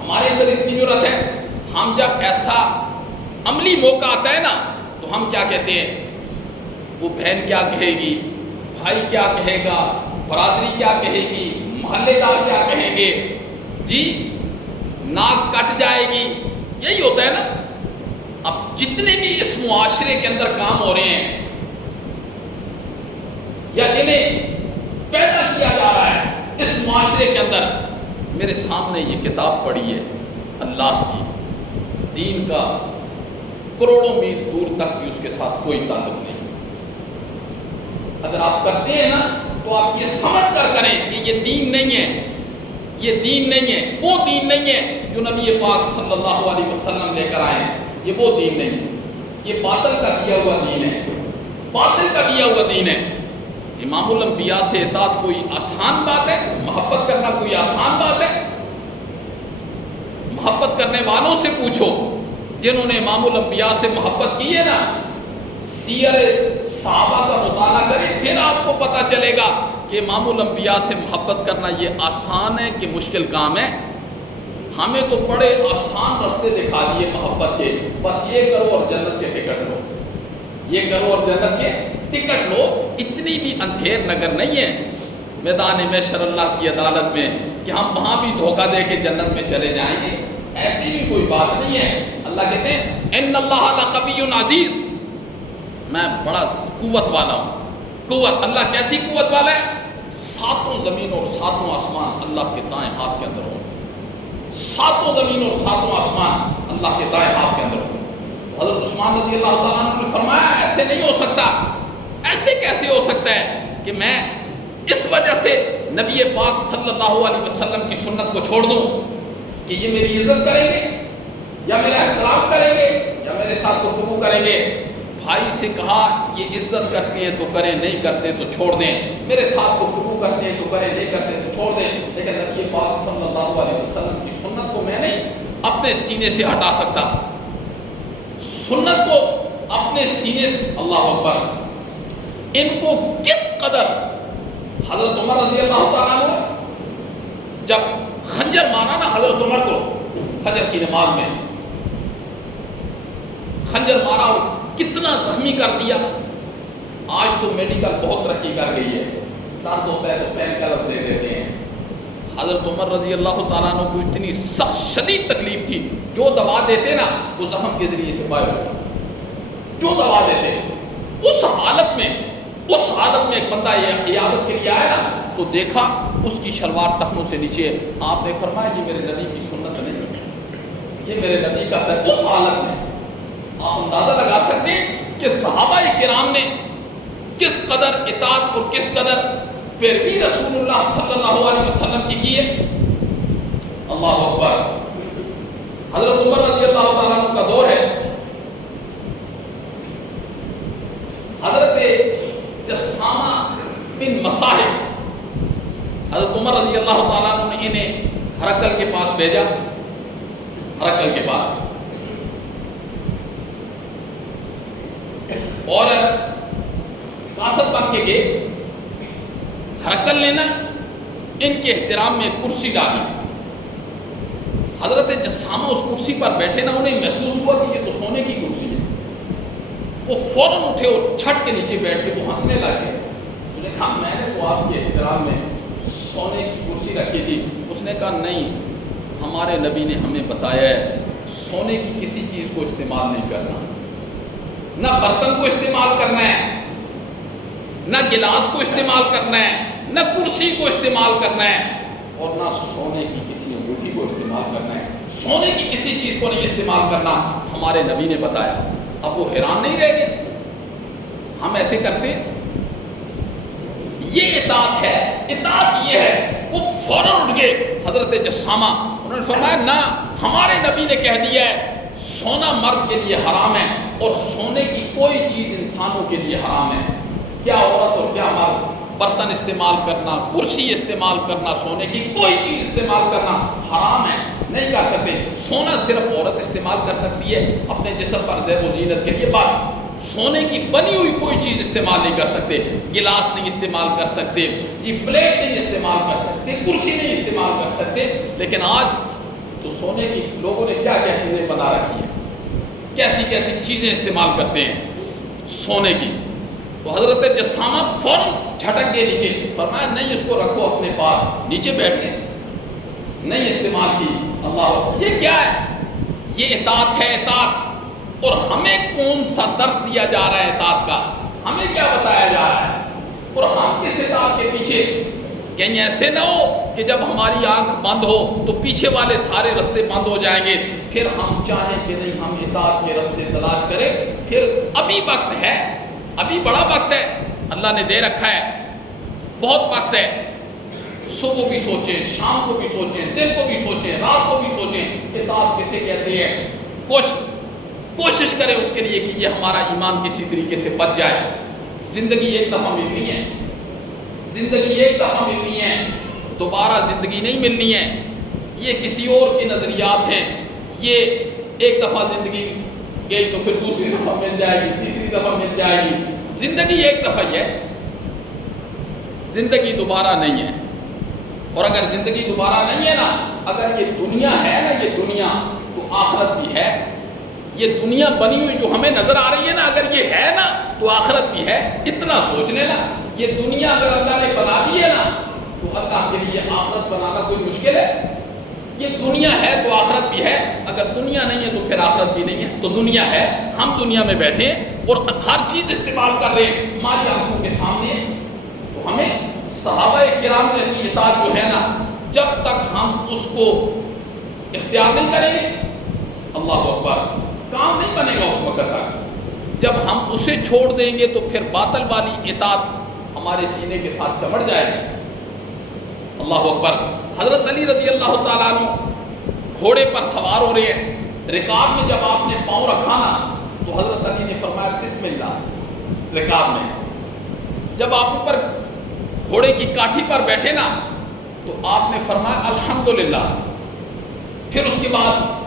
ہمارے اندر اتنی جرأت ہے، ہم جب ایسا عملی موقع آتا ہے نا تو ہم کیا کہتے ہیں، وہ بہن کیا کہے گی، بھائی کیا کہے گا، برادری کیا کہے گی، محلے دار کیا کہیں گے، جی ناک کٹ جائے گی، یہی ہوتا ہے نا۔ اب جتنے بھی اس معاشرے کے اندر کام ہو رہے ہیں یا جنہیں پیدا کیا جا رہا ہے اس معاشرے کے اندر، میرے سامنے یہ کتاب پڑھی ہے اللہ کی، دین کا کروڑوں میل دور تک بھی اس کے ساتھ کوئی تعلق نہیں۔ اگر آپ کرتے ہیں نا تو آپ یہ سمجھ کر کریں کہ یہ دین نہیں ہے، یہ دین نہیں ہے، وہ دین نہیں ہے جو نبی پاک صلی اللہ علیہ وسلم لے کر آئے ہیں، یہ وہ دین نہیں ہے، یہ باطل کا دیا ہوا دین ہے، باطل کا دیا ہوا دین ہے۔ امام الانبیاء سے اطاعت کوئی آسان بات ہے؟ محبت کرنا کوئی آسان بات ہے؟ محبت کرنے والوں سے پوچھو جنہوں نے امام الانبیاء سے محبت کی ہے نا، سیر صحابہ کا مطالعہ کریں، پھر آپ کو پتہ چلے گا کہ امام الانبیاء سے محبت کرنا یہ آسان ہے کہ مشکل کام ہے۔ ہمیں تو بڑے آسان رستے دکھا دیے محبت کے، بس یہ کرو اور جنت کے ٹکٹ لو، یہ کرو اور جنت کے ٹکٹ لو۔ اتنی بھی اندھیر نگر نہیں ہے میدان محشر اللہ کی عدالت میں کہ ہم وہاں بھی دھوکہ دے کے جنت میں چلے جائیں گے، ایسی بھی کوئی بات نہیں ہے۔ اللہ کہتے ہیں ان اللہ لقوی عزیز، میں بڑا قوت والا ہوں۔ قوت، اللہ کیسی قوت والا ہے؟ ساتوں زمین اور ساتوں آسمان اللہ کے دائیں ہاتھ کے اندر ہوں، ساتوں زمین اور ساتوں آسمان اللہ کے دائیں ہاتھ کے اندر ہوں۔ حضرت عثمان رضی اللہ تعالیٰ عنہ نے فرمایا ایسے نہیں ہو سکتا، ایسے کیسے ہو سکتا ہے کہ میں اس وجہ سے نبی پاک صلی اللہ علیہ وسلم کی سنت کو چھوڑ دوں کہ یہ میری عزت کریں گے یا میرا احترام کریں گے یا میرے ساتھ گفتگو کریں گے۔ بھائی سے کہا یہ عزت کرتے ہیں تو کریں، نہیں کرتے تو چھوڑ دیں، میرے ساتھ گفتگو کرتے ہیں تو کریں، نہیں کرتے تو چھوڑ دیں، لیکن نبی پاک صلی اللہ علیہ وسلم کی سنت کو میں نہیں اپنے سینے سے ہٹا سکتا، سنت کو اپنے سینے سے۔ اللہ اکبر! ان کو کس قدر حضرت عمر رضی اللہ تعالیٰ عنہ جب خنجر مارا نا حضرت عمر کو فجر کی نماز میں، خنجر مارا اور کتنا زخمی کر دیا۔ آج تو میڈیکل بہت ترقی کر گئی ہے، درد ہوتا ہے تو پین کلر دے دیتے ہیں۔ حضرت عمر رضی اللہ تعالیٰ عنہ کو اتنی سخت شدید تکلیف تھی، جو دوا دیتے نا وہ زخم کے ذریعے سے باہر ہوتا، جو دوا دیتے۔ اس حالت میں ایک بندہ عیادت کے لیے آیا نا تو دیکھا اس کی شلوار ٹخنوں سے نیچے، آپ نے فرمایا یہ میرے نبی کی سنت نہیں ہے، یہ میرے نبی کا درد۔ اس حالت میں آپ اندازہ لگا سکتے ہیں کہ صحابہ کرام نے کس قدر اطاعت اور کس قدر پیروی رسول اللہ صلی اللہ علیہ وسلم کی ہے۔ اللہ اکبر! حضرت عمر رضی اللہ تعالیٰ عنہ کا دور ہے، حضرت جسامہ بن مصاحب، حضرت عمر رضی اللہ تعالیٰ عنہ نے انہیں ہرقل کے پاس بھیجا، ہرقل کے پاس، اور قاصد بن کے گئے۔ ہرقل نے نا ان کے احترام میں کرسی ڈالی، حضرت جسامہ اس کرسی پر بیٹھے نا، انہیں محسوس ہوا کہ یہ تو سونے کی کرسی ہے، وہ فوراً اٹھے اور چھٹ کے نیچے بیٹھ کے وہ ہنسنے لگے۔ اس نے کہا میں نے تو آپ کے احترام میں سونے کی کرسی رکھی تھی۔ اس نے کہا نہیں، ہمارے نبی نے ہمیں بتایا ہے سونے کی کسی چیز کو استعمال نہیں کرنا، نہ برتن کو استعمال کرنا ہے، نہ گلاس کو استعمال کرنا ہے، نہ کرسی کو استعمال کرنا ہے، اور نہ سونے کی کسی انگوٹھی کو استعمال کرنا ہے۔ سونے کی کسی چیز کو نہیں استعمال کرنا، ہمارے نبی نے بتایا۔ اب وہ حیران نہیں رہ گئے، ہم ایسے کرتے ہیں؟ یہ اطاعت ہے، اطاعت یہ ہے۔ وہ فوراً اٹھ گئے حضرت جسامہ، انہوں نے فرمایا نہ، ہمارے نبی نے کہہ دیا ہے سونا مرد کے لیے حرام ہے، اور سونے کی کوئی چیز انسانوں کے لیے حرام ہے، کیا عورت اور کیا مرد، برتن استعمال کرنا، کرسی استعمال کرنا، سونے کی کوئی چیز استعمال کرنا حرام ہے۔ نہیں کر سکتے. سونا صرف عورت استعمال کر سکتی ہے اپنے جسم پر زیب و زینت کے لیے بس. سونے کی بنی ہوئی کوئی چیز استعمال نہیں کر سکتے. گلاس نہیں استعمال کر سکتے, یہ پلیٹ نہیں استعمال کر سکتے, کرسی نہیں استعمال کر سکتے. لیکن آج تو سونے کی لوگوں نے کیا کیا چیزیں بنا رکھی ہیں, کیسی کیسی چیزیں استعمال کرتے ہیں سونے کی. تو حضرت جسامہ فوراً جھٹک گئے نیچے, فرمایا نہیں اس کو رکھو اپنے پاس. نیچے بیٹھ کے نہیں استعمال کی. اللہ, یہ کیا ہے؟ یہ اطاعت ہے, اطاعت. اور ہمیں کون سا درس دیا جا رہا ہے اطاعت کا؟ ہمیں کیا بتایا جا رہا ہے؟ اور ہم کس اطاعت کے پیچھے؟ کہیں ایسے نہ ہو کہ جب ہماری آنکھ بند ہو تو پیچھے والے سارے رستے بند ہو جائیں گے, پھر ہم چاہیں کہ نہیں ہم اطاعت کے رستے تلاش کریں. پھر ابھی وقت ہے, ابھی بڑا وقت ہے, اللہ نے دے رکھا ہے, بہت وقت ہے. صبح بھی سوچیں, شام کو بھی سوچیں, دن کو بھی سوچیں, رات کو بھی سوچیں اطاعت کسے کہتے ہیں. کوشش کریں اس کے لیے کہ یہ ہمارا ایمان کسی طریقے سے بچ جائے. زندگی ایک دفعہ ملنی ہے, زندگی ایک دفعہ ملنی ہے, دوبارہ زندگی نہیں ملنی ہے. یہ کسی اور کے نظریات ہیں. یہ ایک دفعہ زندگی گئی تو پھر دوسری دفعہ مل جائے گی, تیسری دفعہ مل جائے گی. زندگی ایک دفعہ ہی ہے, زندگی دوبارہ نہیں ہے. اور اگر زندگی دوبارہ نہیں ہے نا, اگر یہ دنیا ہے نا, یہ دنیا تو آخرت بھی ہے. یہ دنیا بنی ہوئی جو ہمیں نظر آ رہی ہے نا, اگر یہ ہے نا تو آخرت بھی ہے. اتنا سوچ لینا, یہ دنیا اگر اللہ نے بنا دی ہے نا تو اللہ کے لیے آخرت بنانا کوئی مشکل ہے؟ یہ دنیا ہے تو آخرت بھی ہے, اگر دنیا نہیں ہے تو پھر آخرت بھی نہیں ہے. تو دنیا ہے, ہم دنیا میں بیٹھے ہیں اور ہر چیز استعمال کر رہے ہیں ہماری آنکھوں کے سامنے. تو ہمیں صحابہ کرام جیسی اطاعت جو ہے نا, جب تک ہم اس کو اختیار نہیں کریں گے, اللہ اکبر, کام نہیں بنے گا اس وقت تک. جب ہم اسے چھوڑ دیں گے تو پھر باطل والی اطاعت ہمارے سینے کے ساتھ چمڑ جائے گی. اللہ اکبر. حضرت علی رضی اللہ تعالیٰ عنہ گھوڑے پر سوار ہو رہے ہیں. رکاب میں جب آپ نے پاؤں رکھا نا تو حضرت علی نے فرمایا بسم اللہ. رکاب میں جب آپ اوپر گھوڑے کی کاٹھی پر بیٹھے نا تو آپ نے فرمایا الحمدللہ. پھر اس کے بعد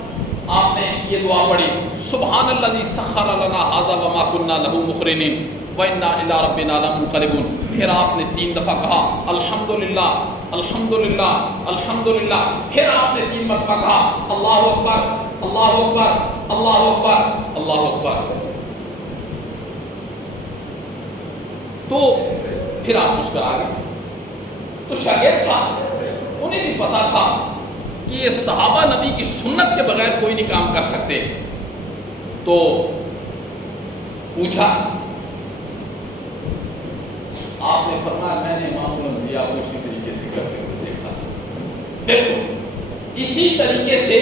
آپ نے یہ دعا پڑھی, سبحان الذی سخر لنا ھذا وما كنا له مقرنین وانا الی ربنا لمنقلبون. پھر آپ نے 3 دفعہ کہا الحمدللہ الحمدللہ الحمدللہ. پھر آپ نے 3 مرتبہ کہا اللہ اکبر اللہ اکبر اللہ اکبر اللہ اکبر. تو پھر آپ مسکرا گئے. تو شاگرد تھا, انہیں بھی پتا تھا کہ یہ صحابہ نبی کی سنت کے بغیر کوئی نہیں کام کر سکتے. تو پوچھا, آپ نے فرمایا میں نے امام الانبیاء کو اسی طریقے سے کرتے ہوئے دیکھا. بالکل اسی طریقے سے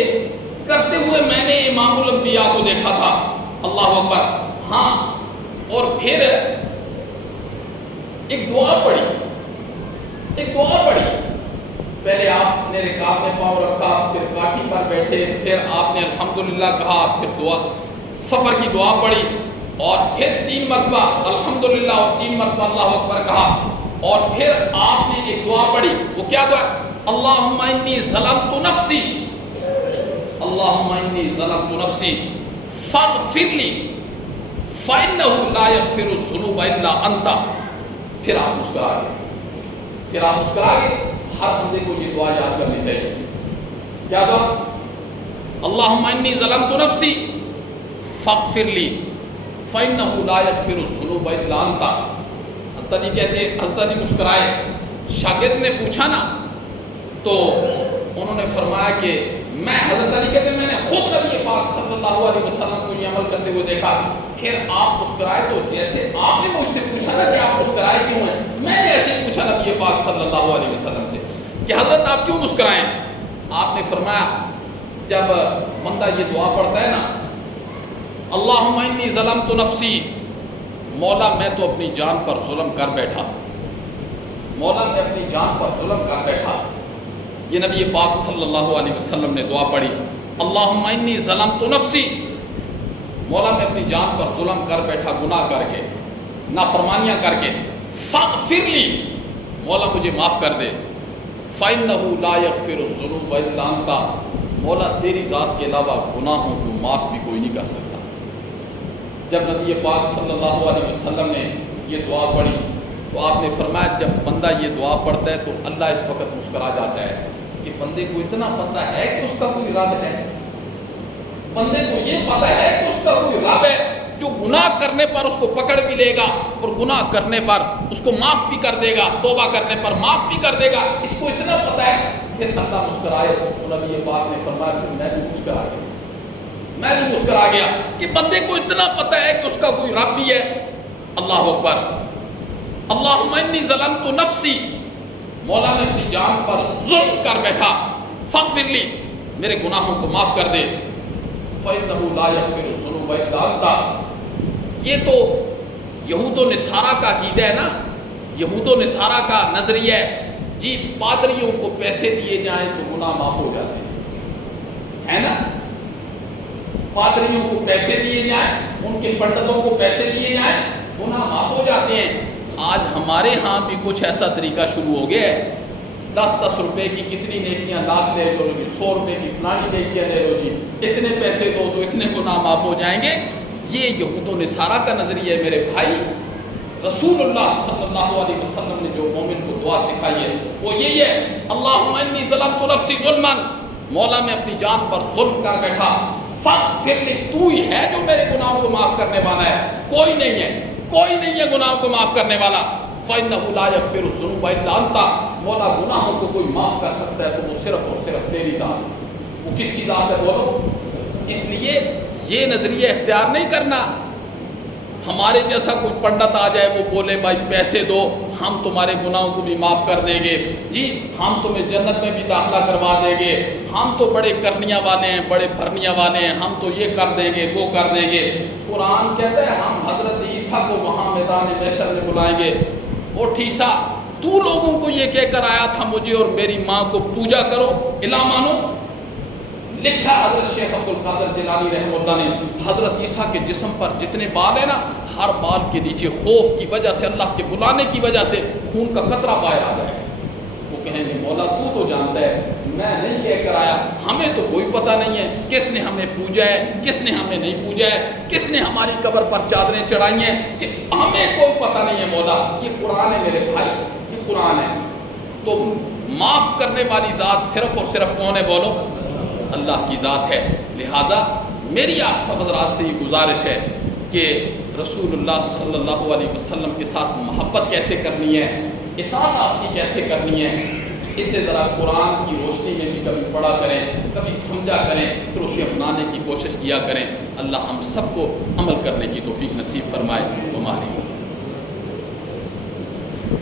کرتے ہوئے میں نے امام الانبیاء کو دیکھا تھا. اللہ اکبر. ہاں, اور پھر ایک دعا پڑھی, ایک دعا پڑھی. پہلے آپ نے رکاب میں پاؤں رکھا, پھر کاٹھی پر بیٹھے, پھر آپ نے الحمدللہ کہا, پھر دعا سفر کی دعا پڑھی, اور پھر 3 مرتبہ الحمدللہ اور 3 مرتبہ اللہ اکبر کہا. اور پھر آپ نے ایک دعا پڑھی. وہ کیا دعا؟ اللہم انی ظلمت نفسی, اللہم انی ظلمت نفسی فاغفر لی فإنہ لا یغفر الذنوب الا انت. پھر آپ مسکرا گئے, پھر آپ مسکرا گئے. ہر بندے کو یہ دعا یاد کرنی چاہیے. کیا دعا؟ اللہم انی ظلمت نفسی فاغفر لی فإنہ لا یغفر الذنوب الا انت. حضرت علی کہتے ہیں, حضرت علی مسکرائے. شاگرد نے پوچھا نا تو انہوں نے فرمایا کہ میں, حضرت علی کہتے ہیں میں نے خود نبی پاک صلی اللہ علیہ وسلم کو یہ عمل کرتے ہوئے دیکھا. پھر آپ مسکرائے. تو جیسے آپ نے مجھ سے پوچھا نا کہ آپ مسکرائے کیوں ہیں, میں نے ایسے پوچھا نبی پاک صلی اللہ علیہ وسلم سے کہ حضرت آپ کیوں مسکرائیں. آپ نے فرمایا جب بندہ یہ دعا پڑھتا ہے نا, اللہم انی ظلمت نفسی, مولا میں تو اپنی جان پر ظلم کر بیٹھا, مولا میں اپنی جان پر ظلم کر بیٹھا. یہ نبی پاک صلی اللہ علیہ وسلم نے دعا پڑھی, اللہم انی ظلمت نفسی, مولا میں اپنی جان پر ظلم کر بیٹھا, گناہ کر کے, نافرمانیاں کر کے. فاغفر لی, مولا مجھے معاف کر دے. فإنہ لا یغفر الذنوب الا انت, مولا تیری ذات کے علاوہ گناہوں کو معاف بھی کوئی نہیں کر سکتا۔ جب نبی پاک صلی اللہ علیہ وسلم نے یہ دعا پڑھی تو آپ نے فرمایا جب بندہ یہ دعا پڑھتا ہے تو اللہ اس وقت مسکرا جاتا ہے کہ بندے کو اتنا پتہ ہے کہ اس کا کوئی رب ہے، بندے کو یہ پتہ ہے کہ اس کا کوئی رب ہے جو گناہ کرنے پر اس کو پکڑ بھی لے گا اور گناہ کرنے پر اس کو معاف بھی کر دے گا، توبہ کرنے پر معاف بھی کر دے گا، اس کو اتنا پتہ ہے۔ پھر اللہ مسکرائے تو نبی پاک نے فرمایا کہ میں بھی مسکرا گیا، میں بھی مسکرا گیا کہ بندے کو اتنا پتہ ہے کہ اس کا کوئی رب بھی ہے۔ اللہ اکبر۔ اللہم انی ظلمت نفسی، مولا میں اپنی جان پر ظلم کر بیٹھا، فاغفر لی، میرے گناہوں کو معاف کر دے۔ فإنہ لا یغفر الذنوب الا انت، یہ تو یہود و نصارہ کا عقیدہ ہے نا، یہود و نصارہ کا نظریہ ہے جی پادریوں کو پیسے دیے جائیں تو گناہ معاف ہو جاتے ہیں، ہے نا؟ پادریوں کو پیسے دیے جائیں، ان کے پنڈتوں کو پیسے دیے جائیں، گناہ معاف ہو جاتے ہیں۔ آج ہمارے ہاں بھی کچھ ایسا طریقہ شروع ہو گیا ہے، 10 روپے کی کتنی نیکیاں لاکھ لے لو جی، 100 روپے کی فلانی نیکیاں لے لو جی، اتنے پیسے دو تو اتنے گناہ معاف ہو جائیں گے۔ یہ یہود و نصارہ کا نظریہ ہے میرے بھائی۔ رسول اللہ صلی اللہ علیہ وسلم نے جو مومن کو دعا سکھائی ہے وہ یہی ہے، اللہم انی ظلمت نفسی ظلما، مولا میں اپنی جان پر ظلم کر بیٹھا، فاغفر لی، تو ہی ہے جو میرے گناہوں کو معاف کرنے والا ہے، کوئی نہیں ہے، کوئی نہیں ہے گناہوں کو معاف کرنے والا۔ فإنہ لا یغفر الذنوب الا انت، مولا گناہوں کو کوئی معاف کر سکتا ہے تو وہ صرف اور صرف تیری ذات ہے۔ وہ کس کی ذات ہے بولو؟ اس لیے یہ نظریہ اختیار نہیں کرنا۔ ہمارے جیسا کوئی پنڈت آ جائے وہ بولے بھائی پیسے دو ہم تمہارے گناہوں کو بھی معاف کر دیں گے جی، ہم تمہیں جنت میں بھی داخلہ کروا دیں گے، ہم تو بڑے کرنیاں والے ہیں، بڑے بھرنیاں والے ہیں، ہم تو یہ کر دیں گے وہ کر دیں گے۔ قرآن کہتا ہے ہم حضرت عیسیٰ کو وہاں میدان محشر میں بلائیں گے، اٹھ عیسیٰ تو لوگوں کو یہ کہہ کر آیا تھا مجھے اور میری ماں کو پوجا کرو، الہ مانو۔ لکھا حضرت شیخ عبد القادر جیلانی رحمہ اللہ نے، حضرت عیسیٰ کے جسم پر جتنے بال ہیں نا، ہر بال کے نیچے خوف کی وجہ سے، اللہ کے بلانے کی وجہ سے خون کا قطرہ باہر آ جائے۔ وہ کہیں گے مولا تو جانتا ہے، میں نہیں کہہ کر آیا، ہمیں تو کوئی پتہ نہیں ہے کس نے ہمیں پوجا ہے کس نے ہمیں نہیں پوجا ہے، کس نے ہماری قبر پر چادریں چڑھائی ہیں، کہ ہمیں کوئی پتہ نہیں ہے مولا۔ یہ قرآن ہے میرے بھائی، یہ قرآن ہے۔ تو معاف کرنے والی ذات صرف اور صرف کون ہے بولو؟ اللہ کی ذات ہے۔ لہذا میری آپ سب حضرات سے یہ گزارش ہے کہ رسول اللہ صلی اللہ علیہ وسلم کے ساتھ محبت کیسے کرنی ہے، اطاعت آپ کی کیسے کرنی ہے، اسے ذرا قرآن کی روشنی میں بھی کبھی پڑھا کریں، کبھی سمجھا کریں، پھر اسے اپنانے کی کوشش کیا کریں۔ اللہ ہم سب کو عمل کرنے کی توفیق نصیب فرمائے۔ ہماری